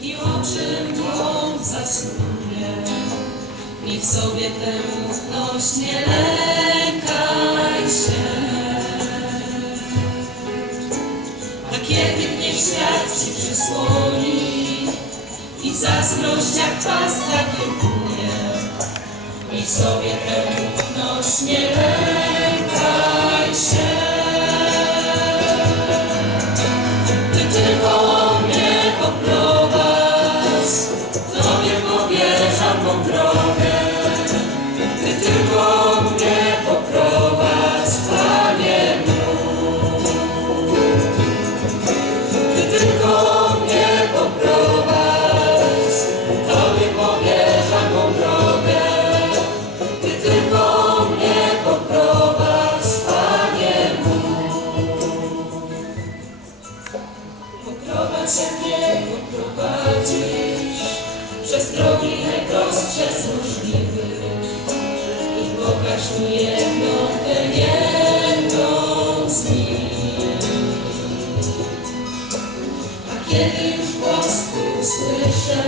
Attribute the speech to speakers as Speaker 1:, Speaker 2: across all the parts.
Speaker 1: i oczym błąd zasłuje. I w sobie tę ufność nie lękaj się. A kiedy gniew świat ci przysłoni i zazdrość jak pas zakiełkuje, i w sobie tę ufność nie lękaj Jak mnie poprowadzisz Przez drogi najprostsze z możliwych I pokaż mi jedną, tę jedną z nich. A kiedy już głos usłyszę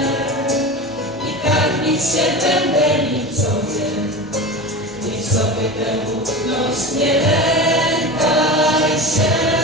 Speaker 1: I karmić się będę dzień Niech sobie tę nie lękaj się